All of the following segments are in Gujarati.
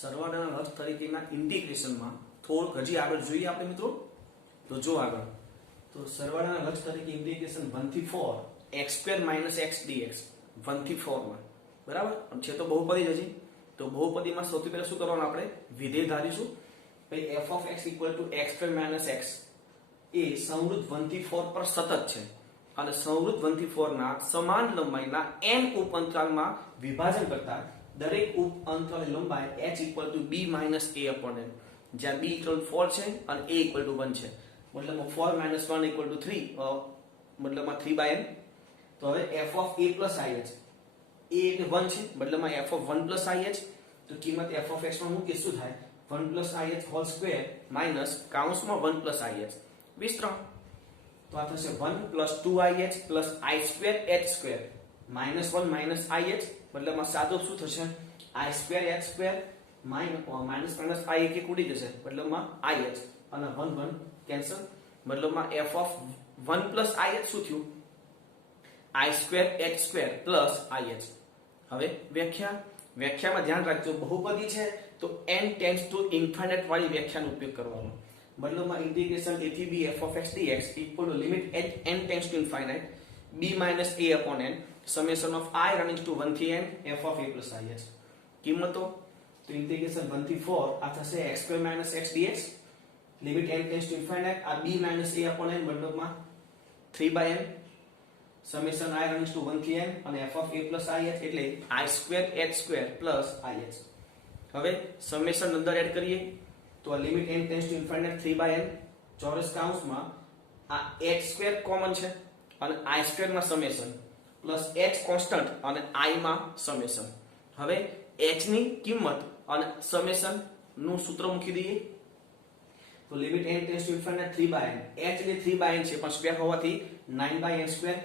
સરવાળાના લક્ષ તરીકેના ઇન્ટિગ્રેશનમાં થોડુંક હજી આગળ જોઈએ આપણે મિત્રો. તો જો આગળ તો સરવાળાના લક્ષ તરીકે ઇન્ટિગ્રેશન 1 થી 4 x² - x dx 1 થી 4 માં બરાબર છે. તો બહુપદી જ હજી. તો બહુપદીમાં સૌથી પહેલા શું કરવાનું આપણે વિધેય ધારીશું. ભાઈ f of x = x² - x એ સંવૃત 1 થી 4 પર સતત છે અને સંવૃત 1 થી 4 ના સમાન લંબાઈના n ઉપ અંતરાલમાં વિભાજન કરતા દરેક ઉપ અંતરાલની લંબાઈ h = b - a/n, જ્યાં b = 4 છે અને a = 1 છે. મતલબમાં 4 - 1 = 3, મતલબમાં 3/n. તો હવે f of a + ih, a એટલે 1 છે, મતલબમાં f of 1 + ih. તો કિંમત f of x માં મૂકીએ શું થાય 1 + ih હોલ સ્ક્વેર માઈનસ કૌંસમાં 1 + ih વિસ્તરણ. તો આ થશે 1 + 2ih + i²h² -1 - ih, મતલબમાં સાદો શું થશે i²h² માઈનસ i એક ઉડી જશે, મતલબમાં ih અને 1 1 કેન્સલ. મતલબમાં f of 1 + ih શું થયું i²h² + ih. હવે વ્યાખ્યામાં ધ્યાન રાખજો બહુપદી છે તો n → ∞ વાળી વ્યાખ્યાનો ઉપયોગ કરવાનો. મતલબમાં ઇન્ટિગ્રેશન a થી b f of x dx = limit n → ∞ b - a/n summation of I running to 1 થી n f of a + ih. કિંમતો તો ઇન્ટિગ્રેશન 1 થી 4 આ થશે x² - x dx limit n → ∞ આ b - a/n મતલબમાં 3/n summation I running to 1 થી n અને f of a + ih એટલે i²h² + ih. હવે સમેશન અંદર એડ કરીએ તો આ લિમિટ n → ∞ 3/n ચોરસ કૌંસમાં આ h² કોમન છે અને i² માં સમેશન પ્લસ h કોન્સ્ટન્ટ અને i માં સમેશન. હવે h ની કિંમત અને સમેશન નું સૂત્ર મૂકી દઈએ તો લિમિટ n → ∞ 3/n, h એટલે 3/n છે પણ સ્ક્વેર હોવાથી 9/n²,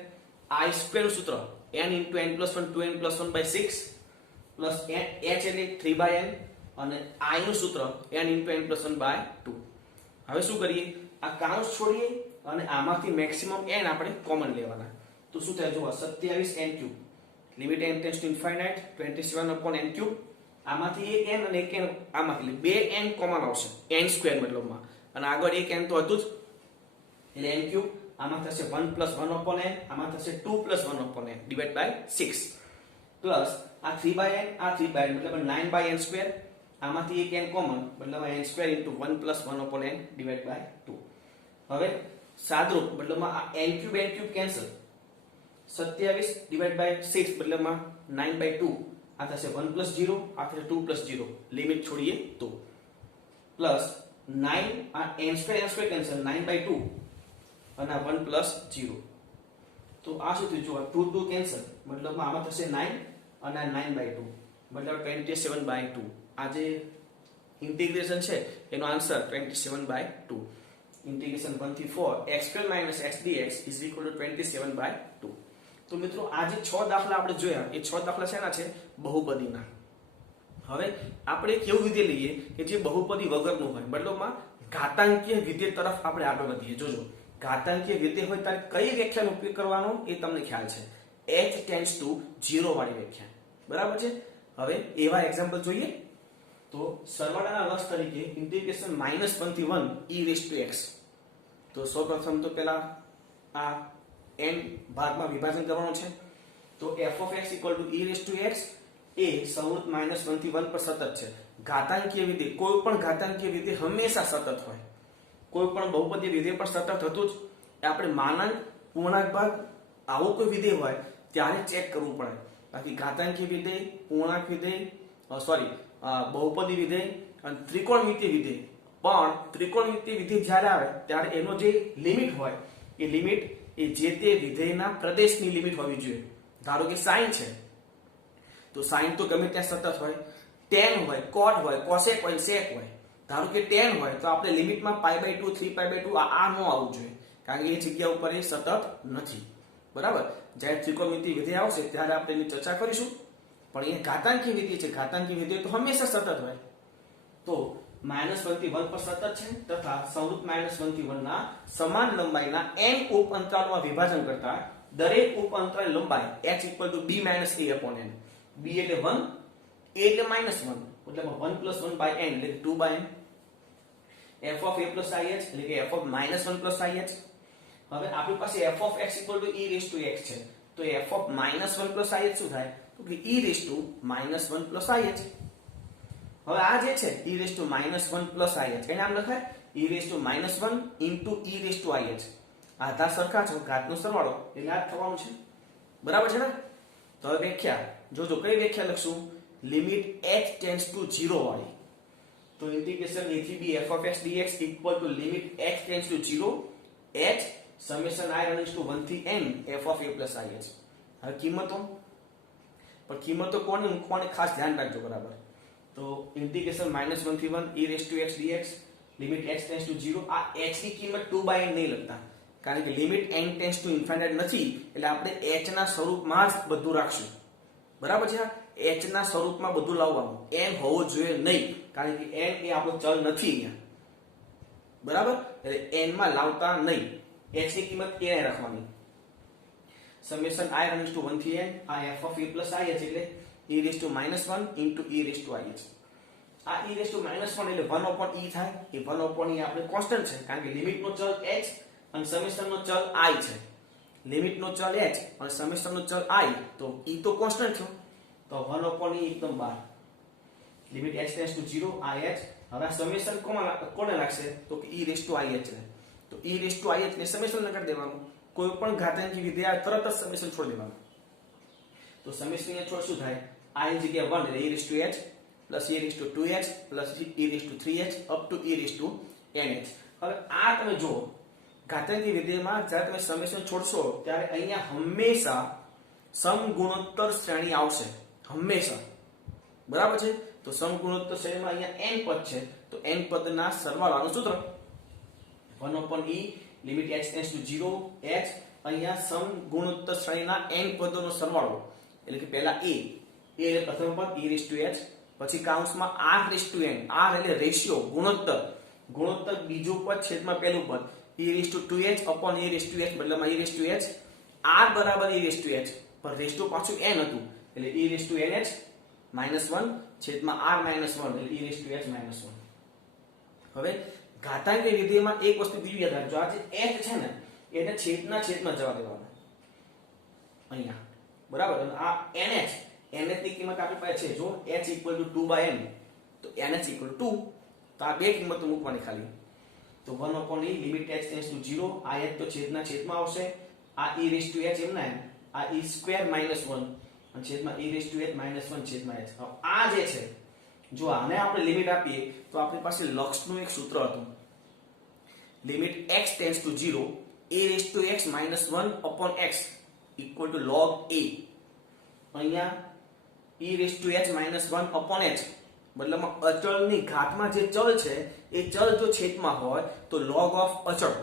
i² નું સૂત્ર n * n + 1 2n + 1/6 plus h એટલે 3/n અને i નું સૂત્ર n * n + 1/2. હવે શું કરીએ આ કૌંસ છોડીએ અને આમાંથી મેક્સિમમ n આપણે કોમન લેવાના. તો શું થાય જુઓ 27n³ લિમિટ n → ∞ 27/n³. આમાંથી એક n અને એક n આમાંથી બે n કોમન આવશે n² મતલબમાં અને આગળ એક n તો હતું જ એટલે n³ આમાં થશે 1 + 1/n, આમાં થશે 2 + 1/n / 6 પ્લસ આ 3/n આ 3/n મતલબ 9/n². આમાંથી એક n કોમન મતલબ n² * 1 + 1/n / 2. હવે સાદરૂપ મતલબમાં આ n³ કેન્સલ 27/6 મતલબમાં 9/2 આ થશે 1 + 0 આ થશે 2 + 0 લિમિટ છોડીએ તો પ્લસ 9 આ n² કેન્સલ 9/2 અને 1 + 0. તો આ શું થયું જો 2 2 કેન્સલ મતલબમાં આમાં થશે 9 અને 9/2 મતલબ 27/2. આ જે ઇન્ટિગ્રેશન છે એનો આન્સર 27/2. ઇન્ટિગ્રેશન 1 થી 4 x² - x dx = 27/2. તો મિત્રો આ જે 6 દાખલા આપણે જોયા એ 6 દાખલા શેના છે બહુપદીના. હવે આપણે એક એવું વિધેય લઈએ કે જે બહુપદી વગરનું હોય, મતલબમાં ઘાતાંકીય વિધેય તરફ આપણે આગળ વધીએ. જોજો ઘાતાંકીય વિધેય હોય ત્યારે કઈ વ્યાખ્યાનો ઉપયોગ કરવાનો એ તમને ખ્યાલ છે h → 0 વાળી વ્યાખ્યા, બરાબર છે. હવે એવા એક્ઝામ્પલ જોઈએ તો સરવાળાના લક્ષ તરીકે ઇન્ટિગ્રેશન -1 થી 1 e⁻x. તો સૌપ્રથમ તો પહેલા આ n ભાગમાં વિભાજન કરવાનું છે. તો f of x = e⁻x એ સંવૃત -1 થી 1 પર સતત છે. ઘાતાંકીય વિધેય કોઈ પણ ઘાતાંકીય વિધેય હંમેશા સતત હોય. કોઈ પણ બહુપદી વિધેય પણ સતત હતું જ. આપણે માનાંક પૂર્ણાંક ભાગ આવો કોઈ વિધેય હોય ત્યારે ચેક કરવું પડે. બાકી ઘાતાંકીય વિધેય, પૂર્ણાંક વિધેય, બહુપદી વિધેય અને ત્રિકોણમિતિય વિધેય, પણ ત્રિકોણમિતિય વિધેય જ્યારે આવે ત્યારે એનો જે લિમિટ હોય એ લિમિટ એ જે તે વિધેયના પ્રદેશની લિમિટ હોવી જોઈએ. ધારો કે sin છે તો sin તો ગમે ત્યાં સતત હોય, tan હોય, cot હોય, cosec હોય, sec હોય. ધારો કે tan હોય તો આપણે લિમિટમાં π/2 3π/2 આ ન આવવું જોઈએ કારણ કે એ જગ્યા ઉપર એ સતત નથી, બરાબર. જ્યારે ત્રિકોણમિતિય વિધેય આવશે ત્યારે આપણે એની ચર્ચા કરીશું. પણ એ ઘાતાંકીય વિધેય છે, ઘાતાંકીય વિધેય તો હંમેશા સતત હોય. તો -1 થી 1 પર સતત છે તથા સંવૃત -1 થી 1 ના સમાન લંબાઈના n ઉપ અંતરાલોમાં વિભાજન કરતા દરેક ઉપ અંતરાલની લંબાઈ h = b - a/n. b એટલે 1, એટલે -1 મતલબ 1 + 1 / n એટલે 2/n f of a plus ih એટલે કે f of -1 plus ih હવે આપણી પાસે f of x e raised to x છે તો f of -1 plus ih શું થાય તો કે e raised to -1 plus ih હવે આ જે છે e raised to -1 plus ih કઈ નામ લખાય e raised to -1 into e raised to ih આધા સરખા છે ઘાતનો સરવાળો એટલે આ થવાનું છે બરાબર છે ને તો હવે વ્યાખ્યા જોજો કઈ વ્યાખ્યા લખશું લિમિટ h tends to 0 વાળી તો ઇન્ટિગ્રેશન a થી b f of x dx equal to limit h tends to 0 h summation I running to 1 થી n f of a plus ih હવે કિંમતો પણ કિંમતો કોની મૂકવાની ખાસ ધ્યાન રાખજો બરાબર તો ઇન્ટિગ્રેશન -1 થી 1 e raised to x dx limit h tends to 0 આ h ની કિંમત 2/n નહીં લખતા કારણ કે limit n tends to infinite નથી એટલે આપણે h ના સ્વરૂપમાં જ બધું રાખશું બરાબર છે h ના સ્વરૂપમાં બધું લાવવાનું n હોવો જોઈએ નહીં કારણ કે n એ આપણો ચલ નથી અહીંયા બરાબર એટલે n માં લાવતા નહીં h ની કિંમત a રાખવાની સમેશન I running to 1 થી n આ f of a plus ih એટલે e raised to -1 into e raised to ih આ e raised to -1 એટલે 1 upon e થાય એ 1 upon e આપણે કોન્સ્ટન્ટ છે કારણ કે લિમિટ નો ચલ h અને સમેશન નો ચલ I છે લિમિટ નો ચલ h અને સમેશન નો ચલ I તો e તો કોન્સ્ટન્ટ થયો તો 1 upon e એકદમ બહાર limit h tends to 0 I h હવે સમેશન કોને લાગશે તો કે e raised to ih છે તો e raised to ih ને સમેશન લગાડી દેવાનું કોઈ પણ ઘાતાંકી વિધેય તરત જ સમેશન છોડી દેવાનું તો સમેશન ને છોડ શું થાય I ની જગ્યાએ 1 એટલે e raised to h plus e raised to 2h plus e raised to 3h up to e raised to nh હવે આ તમે જો ઘાતાંકી વિધેયમાં જ્યારે તમે સમેશન છોડશો ત્યારે અહીંયા હંમેશા સમગુણોત્તર શ્રેણી આવશે હંમેશા બરાબર છે તો સમગુણોત્તર શ્રેણીમાં અહીંયા n પદ છે તો n પદના સરવાળાનું સૂત્ર 1 upon e limit h tends to 0 h અહીંયા સમગુણોત્તર શ્રેણીના n પદોનો સરવાળો એટલે કે પહેલા a એટલે પ્રથમ પદ e raised to h પછી કૌંસમાં r raised to n r એટલે રેશિયો ગુણોત્તર બીજું પદ છેદમાં પહેલું પદ e raised to 2h upon e raised to h બદલામાં e raised to h r બરાબર e raised to h પર રેશિયો પાછું n હતું એટલે e raised to nh -1 છેદમાં r -1 એટલે e raised to h -1 હવે ઘાતાંકીય વિધેયમાં એક વસ્તુ બીજી યાદ રાખજો આ જે h છે ને એને છેદમાં જવા દેવાના અહીંયા બરાબર અને આ nh ની કિંમત આપણી પાસે છે જો h = 2/n તો nh = 2 તો આ બે કિંમતો મૂકવાની ખાલી તો 1 upon e limit h tends to 0 આ h તો છેદમાં આવશે આ e raised to h એમ ના આ e સ્ક્વેર -1 અને છેદમાં e raised to h -1 છેદમાં h આ જે છે જો આને આપણે લિમિટ આપીએ તો આપણી પાસે લક્ષનું એક સૂત્ર હતું limit x tends to 0 a raised to x -1 upon x equal to log a અહીંયા e raised to h -1 upon h મતલબમાં અચળની ઘાતમાં જે ચલ છે એ ચલ જો છેદમાં હોય તો log of અચળ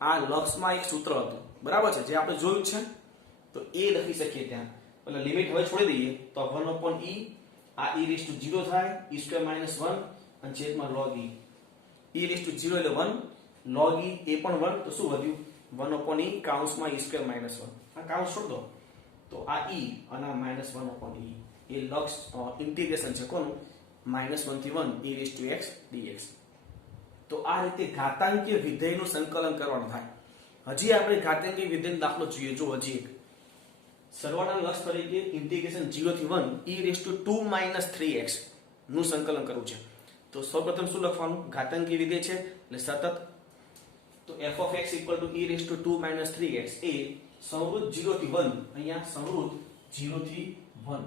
આ લક્ષમાં એક સૂત્ર હતું બરાબર છે જે આપણે જોયું છે તો એ લખી શકીએ ત્યાં એટલે લિમિટ હવે છોડી દઈએ તો 1 upon e આ e raised to 0 થાય e સ્ક્વેર -1 અને છેદમાં log e raised to 0 એટલે 1 log e એ પણ 1 તો શું વધ્યું 1 upon e કૌંસમાં e સ્ક્વેર -1 આ કૌંસ છોડ દો તો આ e અને આ -1 upon e એ લક્ષ ઇન્ટિગ્રેશન છે કોનું -1 થી 1 e raised to x dx તો આ રીતે ઘાતાંકીય વિધેયનું સંકલન કરવાનું થાય હજી આપણે ઘાતાંકીય વિધેયનો દાખલો જોઈએ જો હજી એક સરવાળાના લક્ષ તરીકે ઇન્ટિગ્રેશન 0 થી 1 e raised to 2 - 3x નું સંકલન કરવું છે તો સૌપ્રથમ શું લખવાનું ઘાતાંકીય વિધેય છે એટલે સતત તો f of x = e raised to 2 - 3x એ સંવૃત 0 થી 1 અહીંયા સંવૃત 0 થી 1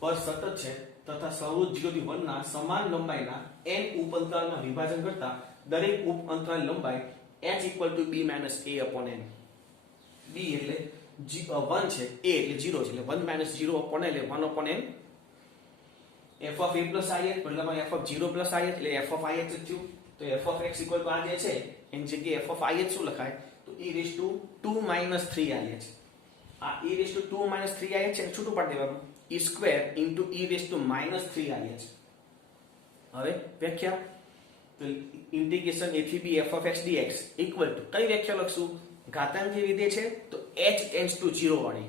પર સતત છે તથા સંવૃત 0 થી 1 ના સમાન લંબાઈના n ઉપ અંતરાલમાં વિભાજન કરતા દરેક ઉપ અંતરાલની લંબાઈ h = b - a upon n b એટલે 1 છે a એટલે 0 છે એટલે 1 - 0 upon n એટલે 1 upon n f of a plus ih મતલબ f of 0 plus ih એટલે f of ih જ થયું તો f of x = આ જે છે એની જગ્યાએ f of ih શું લખાય તો e raised to 2 - 3ih આ e raised to 2 - 3ih છે છૂટું પાડી દેવાનું e square into e raised to -3ih હવે વ્યાખ્યા તો ઇન્ટિગ્રેશન a થી b f of x dx equal to કઈ વ્યાખ્યા લખશું ઘાતાંકીય વિધેય છે તો h tends to 0 વાળી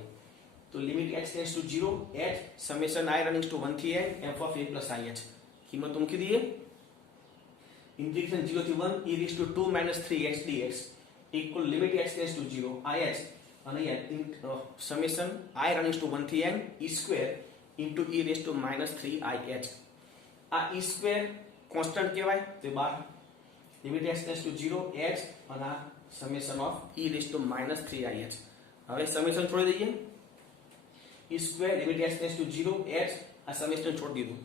तो limit h tends to 0 h summation i running to 1 થી n f of a plus ih કિંમત મૂકી દઈએ इंटीग्रेशन 0 થી 1 e raised to 2 minus 3x dx equal limit h tends to 0 ih અને અહીંયા સમેશન i રનિંગ ટુ 1 થી n e square into e raised to minus 3ih આ e સ્ક્વેર કોન્સ્ટન્ટ કહેવાય તો બહાર limit h tends to 0 h અને આ summation of e raised to minus 3ih હવે સમેશન છોડી દઈએ e square limit h tends to 0 h આ સમેશન છોડી દીધું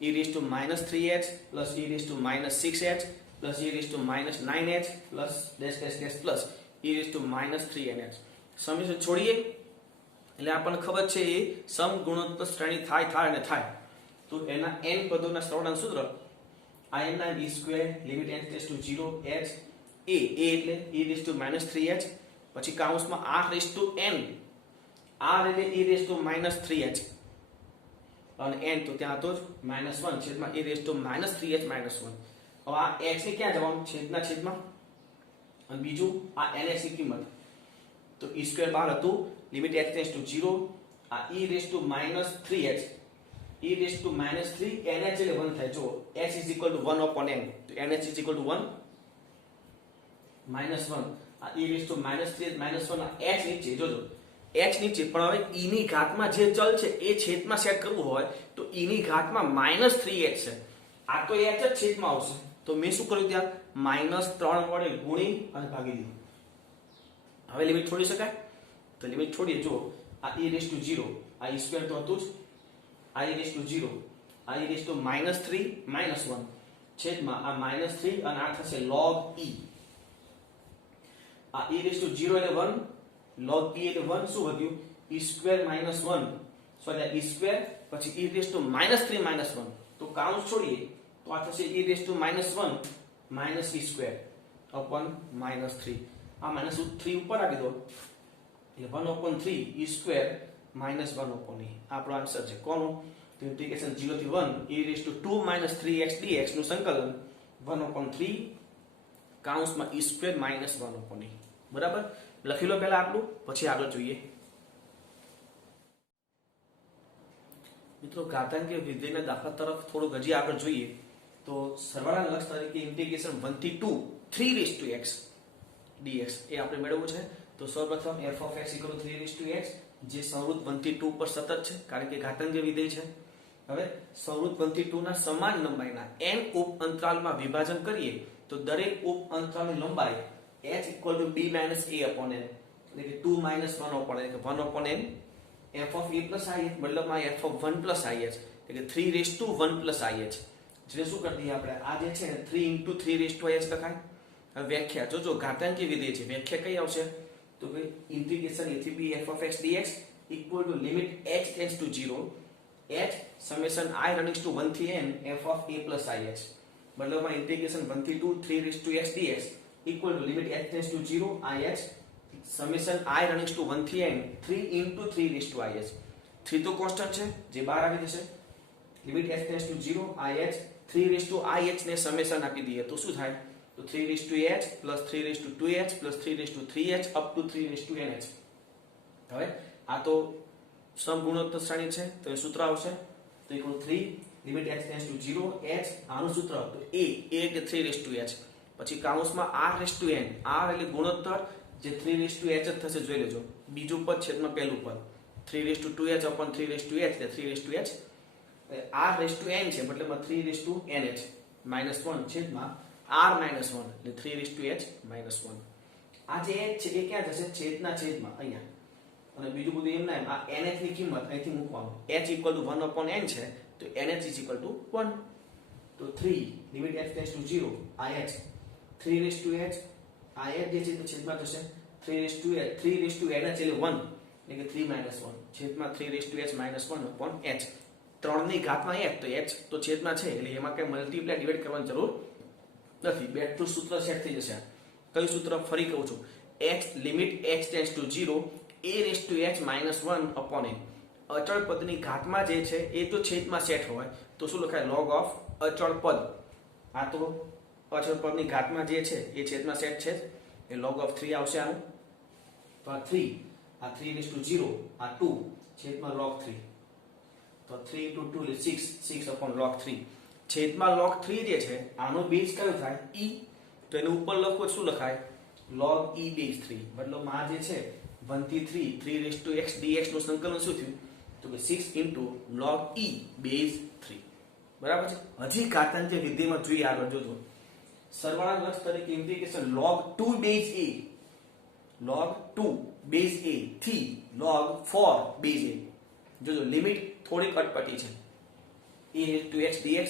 e raised to minus 3h plus e raised to minus 6h plus e raised to minus 9h plus dash dash dash plus e raised to minus 3nh summation છોડીએ એટલે આપણને ખબર છે એ સમ ગુણોત્તર શ્રેણી થાય અને થાય તો એના n પદોના સરવાળાનું સૂત્ર i ના b square limit n tends to 0 h a એટલે e raised to minus 3h પછી કૌંસમાં r raised to n r એટલે e raised to minus 3h અને n તો ત્યાં તો -1 છેદમાં e raised to minus 3h minus 1 હવે આ h ની ક્યાં જવાનું છેદના છેદમાં અને બીજું આ nh ની કિંમત તો e સ્ક્વેર બહાર હતું લિમિટ h ટેન્ડ્સ ટુ 0 આ e raised to minus 3h e raised to minus 3 nh એટલે 1 થાય જો h is equal to 1 upon n તો nh is equal to 1 minus 1 આ e raised to minus 3 minus 1 આ h નીચે જોજો h નીચે પણ હવે e ની ઘાતમાં જે ચલ છે એ છેદમાં સેટ કરવું હોય તો e ની ઘાતમાં minus 3h છે આ તો h જ છેદમાં આવશે તો મેં શું કર્યું ત્યાં -3 વડે ગુણી અને ભાગી દીધું હવે લિમિટ છોડી શકાય તો લિમિટ છોડીએ જો આ e raised to 0 આ e સ્ક્વેર તો હતું જ i raised to 0 i raised to minus 3 minus 1 છેદમાં આ minus 3 અને આ થશે log e આ e raised to 0 એટલે 1 log e એટલે 1 શું વધ્યું e square minus 1 sorry e square પછી e raised to minus 3 minus 1 તો કાઉન્સ છોડીએ તો આ થશે e raised to minus 1 minus e square upon minus 3 આ minus 3 ઉપર આવી દો એટલે 1 upon 3 e square minus 1 upon e આપણો આન્સર છે કોનો તો ઇન્ટિગ્રેશન 0 થી 1 e raised to 2 minus 3x dx નું સંકલન 1 upon 3 કૌંસમાં e square minus 1 upon e બરાબર લખી લો પહેલા આટલું પછી આગળ જોઈએ મિત્રો ઘાતાંકીય વિધેયના દાખલા તરફ થોડું હજી આગળ જોઈએ તો સરવાળાના લક્ષ તરીકે ઇન્ટિગ્રેશન 1 થી 2 3 raised to x dx એ આપણે મેળવવું છે તો સૌપ્રથમ f of x = 3 raised to x જે સંવૃત્ત 1 થી 2 પર સતત છે કારણ કે ઘાતાંકીય વિધેય છે હવે સંવૃત્ત 1 થી 2 ના સમાન લંબાઈના n ઉપ અંતરાલમાં વિભાજન કરીએ તો દરેક ઉપ અંતરાલની લંબાઈ h = b - a upon n એટલે કે 2 - 1 upon n એટલે કે 1 upon n f of a plus ih મતલબમાં f of 1 plus ih એટલે કે 3 raised to 1 plus ih જે શું કરી દઈએ આપણે આ જે છે 3 into 3 raised to ih લખાય હવે વ્યાખ્યા જો ઘાતાંકીય વિધેય છે વ્યાખ્યા કઈ આવશે તો કે ઇન્ટિગ્રેશન a થી b f of x dx equal to limit h tends to 0 h summation i running to 1 થી n f of a plus ih મતલબમાં ઇન્ટિગ્રેશન 1 થી 2 3 raised to x dx equal to limit h tends to 0 ih summation i running to 1 થી n 3 into 3 raised to ih 3 તો કોન્સ્ટન્ટ છે જે બહાર આવી જશે limit h tends to 0 ih 3 raised to ih ને સમેશન આપી દઈએ તો શું થાય તો 3 raised to h plus 3 raised to 2h plus 3 raised to 3h up to 3 raised to nh હવે આ તો સમગુણોત્તર શ્રેણી છે તો એ સૂત્ર આવશે તો = 3 limit h tends to 0 h આનું સૂત્ર તો a એટલે 3 raised to h પછી કૌંસમાં r raised to n r એટલે ગુણોત્તર જે 3 raised to h જ થશે જોઈ લેજો બીજું પદ છેદમાં પહેલું પદ 3 raised to 2h upon 3 raised to h એટલે 3 raised to h r raised to n છે મતલબમાં 3 raised to nh -1 છેદમાં r - 1 એટલે 3 raised to h -1 આ જે h છે એ ક્યાં જશે છેદના છેદમાં અહીંયા અને બીજું બધું એમ ના આ nh ની કિંમત અહીંથી મૂકવાનું h = 1 upon n છે તો nh = 1 તો 3 limit h tends to 0 ih 3 raised to h ih જે છે તો છેદમાં જશે 3 raised to h 3 raised to nh એટલે 1 એટલે કે 3 - 1 છેદમાં 3 raised to h -1 upon h 3 ની ઘાતમાં h તો h તો છેદમાં છે એટલે એમાં કઈ મલ્ટીપ્લાય ડિવાઇડ કરવાની જરૂર નથી બેઠું સૂત્ર સેટ થઈ જશે કયું સૂત્ર ફરી કહું છું h limit h tends to 0 a raised to h -1 upon n અચળ પદની ઘાતમાં જે છે એ તો છેદમાં સેટ હોય તો શું લખાય log of અચળ પદ આ તો અચળ પદની ઘાતમાં જે છે એ છેદમાં સેટ છે એ log of 3 આવશે આનું તો આ 3 આ 3 રેસ ટુ 0 આ 2 છેદમાં log 3 તો 3 into 2 એટલે 6 upon log 3 છેદમાં log 3 જે છે આનો બેઝ કયો થાય e તો એને ઉપર લખો શું લખાય log e base 3 મતલબ આ જે છે 1 થી 3 રેસ ટુ x dx નું સંકલન શું થયું તો કે 6 into log e base 3 બરાબર છે હજી ઘાતાંકીય વિધેયમાં જોઈએ આગળ જોજો સરવાળા લક્ષ તરીકે integration log 2 base a log 2 base a થી log 4 base a જોજો લિમિટ થોડીક અટપટી છે a raised to x dx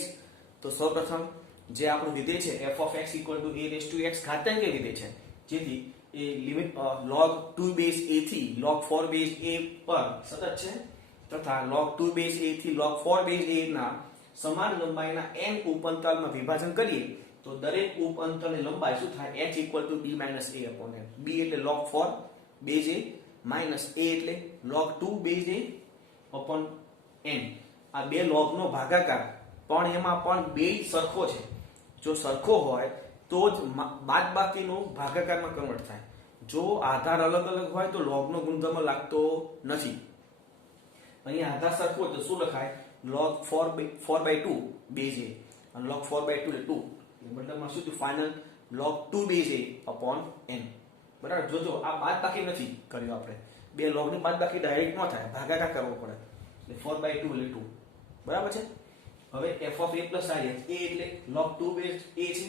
તો સૌપ્રથમ જે આપણું વિધેય છે f of x equal to a raised to x ઘાતાંકીય વિધેય છે જેથી એ લિમિટ log 2 base a થી log 4 base a પર સતત છે તથા log 2 base a થી log 4 base a ના સમાન લંબાઈના n ઉપઅંતરાલમાં વિભાજન કરીએ તો દરેક ઉપઅંતરની લંબાઈ શું થાય h equal to b minus a upon n b એટલે log 4 base a minus a એટલે log 2 base a upon n આ બે log નો ભાગાકાર પણ એમાં પણ બે સરખો છે જો સરખો હોય તો જ બાદબાકીનો ભાગાકારમાં કન્વર્ટ થાય જો આધાર અલગ અલગ હોય તો log નો ગુણધર્મ લાગતો નથી અહીં આધાર સરખો તો શું લખાય log 4/2 base a અને log 4/2 એટલે 2 મતલબમાં શું થયું final log 2 base a upon n બરાબર જોજો આ બાદબાકી નથી કર્યો આપણે બે log ની બાદબાકી ડાયરેક્ટ ન થાય ભાગાકાર કરવો પડે એટલે 4/2 એટલે 2 બરાબર છે હવે f of a plus ih a એટલે log 2 base a છે